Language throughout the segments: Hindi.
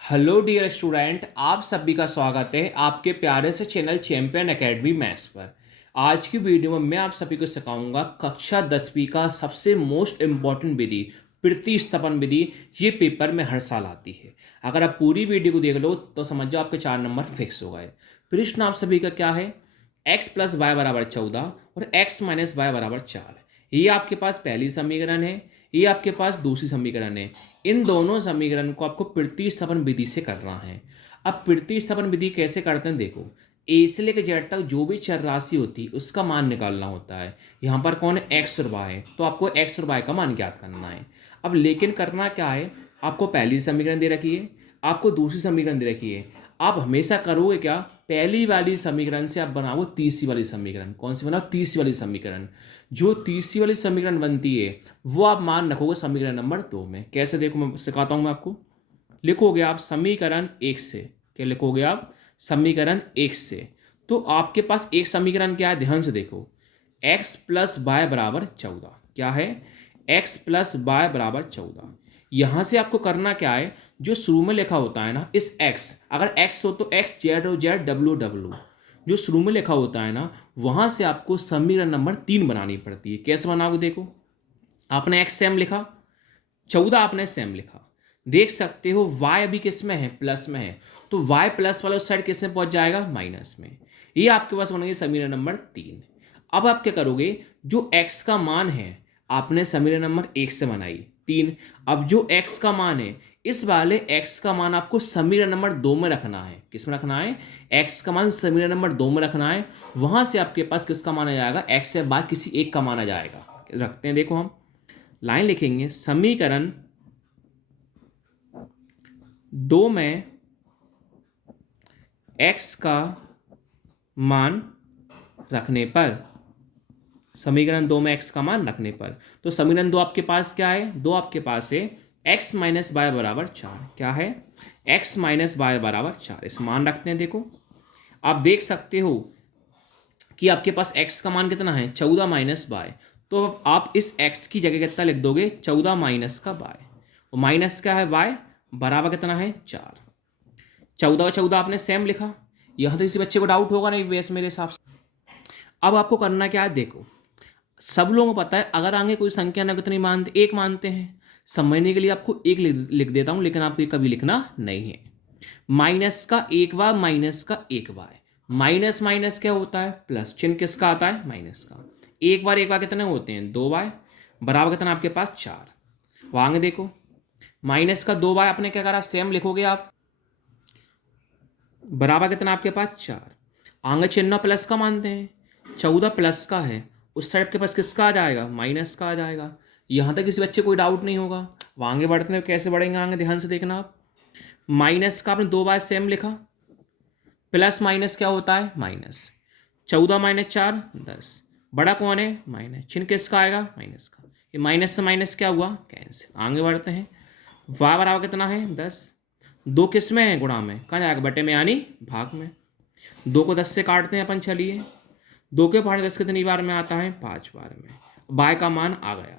हेलो डियर स्टूडेंट, आप सभी का स्वागत है आपके प्यारे से चैनल चैंपियन एकेडमी मैथ्स पर। आज की वीडियो में मैं आप सभी को सिखाऊंगा कक्षा 10वीं का सबसे मोस्ट इम्पॉर्टेंट विधि प्रतिस्थापन विधि। ये पेपर में हर साल आती है। अगर आप पूरी वीडियो को देख लो तो समझ जाओ आपके 4 नंबर फिक्स हो गए। प्रश्न आप सभी का क्या है? x प्लस वाई बराबर 14 और x माइनस वाई बराबर 4। ये आपके पास पहली समीकरण है, ये आपके पास दूसरी समीकरण है। इन दोनों समीकरण को आपको प्रतिस्थापन विधि से करना है। अब प्रतिस्थापन विधि कैसे करते हैं देखो। ए से लेकर जेड तक जो भी चर राशि होती है उसका मान निकालना होता है। यहाँ पर कौन है? एक्स और वाई, तो आपको एक्स और वाई का मान ज्ञात करना है। अब लेकिन करना क्या है, आपको पहली समीकरण दे रखी है, आपको दूसरी समीकरण दे रखी है। आप हमेशा करोगे क्या, पहली वाली समीकरण से आप बनाओ तीसरी वाली समीकरण। कौन सी बनाओ? तीसरी वाली समीकरण। जो तीसरी वाली समीकरण बनती है वो आप मान रखोगे समीकरण नंबर 2 में। कैसे देखो मैं सिखाता हूं मैं आपको। लिखोगे आप समीकरण 1 से। क्या लिखोगे आप? समीकरण 1 से। तो आपके पास एक समीकरण क्या है, ध्यान से देखो। x प्लस वाई बराबर 14। क्या है? x प्लस वाई बराबर 14। यहां से आपको करना क्या है, जो शुरू में लिखा होता है ना, इस x, अगर x हो तो x, जेड हो जेड, डब्ल्यू डब्ल्यू, जो शुरू में लिखा होता है ना, वहां से आपको समीकरण नंबर 3 बनानी पड़ती है। कैसे बनाओगे देखो। आपने x सेम लिखा, 14 आपने सेम लिखा। देख सकते हो y अभी किस में है? प्लस में है। तो y प्लस वाला उस साइड किस में पहुंच जाएगा? माइनस में। ये आपके पास बनेगी समीकरण नंबर 3। अब आप क्या करोगे, जो x का मान है आपने समीकरण नंबर 1 से बनाई 3। अब जो x का मान है, इस वाले x का मान आपको समीकरण नंबर 2 में रखना है। किस में रखना है? x का मान समीकरण नंबर 2 में रखना है। वहां से आपके पास किसका मान आ जाएगा? x से बाद किसी एक का मान आ जाएगा। रखते हैं, देखो हम लाइन लिखेंगे। समीकरण 2 में x का मान रखने पर, समीकरण 2 में x का मान रखने पर, तो समीकरण 2 आपके पास क्या है? 2 आपके पास है x माइनस वाई बराबर 4। क्या है? x माइनस वाई बराबर 4। इस मान रखते हैं। देखो आप देख सकते हो कि आपके पास x का मान कितना है? 14 माइनस वाई। तो आप इस x की जगह कितना लिख दोगे? 14 माइनस का y। और माइनस क्या है? y बराबर कितना है? 4। 14 और 14 आपने सेम लिखा। यहां तो किसी बच्चे को डाउट होगा नहीं बेस मेरे हिसाब से। अब आपको करना क्या है देखो। सब लोगों को पता है अगर आगे कोई संख्या ना कितनी मानते, एक मानते हैं। समझने के लिए आपको एक लिख देता हूं, लेकिन आपको ये कभी लिखना नहीं है। माइनस का एक बार, माइनस का एक बार। माइनस माइनस क्या होता है? प्लस। चिन्ह किसका आता है? माइनस का। एक बार कितने होते हैं? 2 बार। बराबर कितना आपके पास? 4। वहां आगे देखो, माइनस का 2 बार आपने क्या करा? सेम लिखोगे आप। बराबर कितना आपके पास? 4। आगे चिन्ह प्लस का मानते हैं, 14 प्लस का है, उस साइड के पास किसका आ जाएगा? माइनस का आ जाएगा। यहां तक किसी बच्चे कोई डाउट नहीं होगा। वहां आगे बढ़ते हैं, कैसे बढ़ेंगे आगे ध्यान से देखना आप। माइनस का आपने 2 बार सेम लिखा। प्लस माइनस क्या होता है? माइनस। 14 माइनस 4 10। बड़ा कौन है? माइनस। चिन्ह किसका आएगा? माइनस का। ये माइनस से माइनस क्या हुआ? कैंसिल। आगे बढ़ते हैं। वाई बराबर कितना है? 10। 2 किस में है? गुणा में। कहाँ जाएगा? बटे में यानी भाग में। 2 को 10 से काटते हैं अपन, चलिए। 2 के पहाड़ 10 कितनी बार में आता है? 5 बार में। बाय का मान आ गया।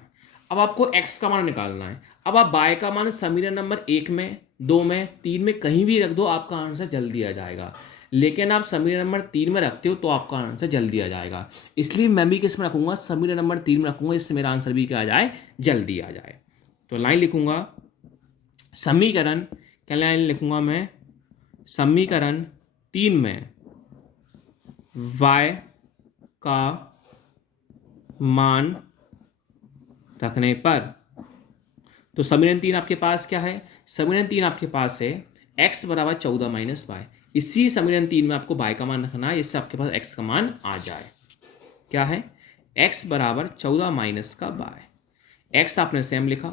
अब आपको x का मान निकालना है। अब आप बाय का मान समीकरण नंबर 1 में, 2 में, 3 में कहीं भी रख दो, आपका आंसर जल्दी आ जाएगा। लेकिन आप समीकरण नंबर 3 में रखते हो तो आपका आंसर जल्दी आ जाएगा। इसलिए मैं भी किस में रखूंगा? समीकरण नंबर 3 में रखूंगा, इससे मेरा आंसर भी क्या आ जाए? जल्दी आ जाए। तो लाइन लिखूंगा समीकरण, क्या लाइन लिखूंगा मैं? समीकरण 3 में y का मान रखने पर, तो समीकरण 3 आपके पास क्या है? समीकरण 3 आपके पास है x बराबर 14 माइनस वाई। इसी समीकरण 3 में आपको y का मान रखना है, इससे आपके पास x का मान आ जाए। क्या है? x बराबर 14 माइनस का y। x आपने सेम लिखा,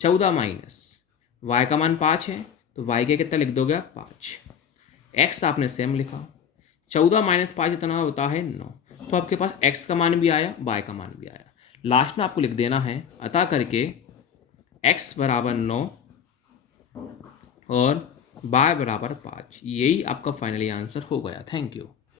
14 माइनस y का मान 5 है, तो y के कितना लिख दोगे आप? 5। x आपने सेम लिखा, 14 माइनस 5 इतना होता है 9। तो आपके पास x का मान भी आया, y का मान भी आया। लास्ट में आपको लिख देना है अतः करके x बराबर 9 और y बराबर 5। यही आपका फाइनली आंसर हो गया। Thank you.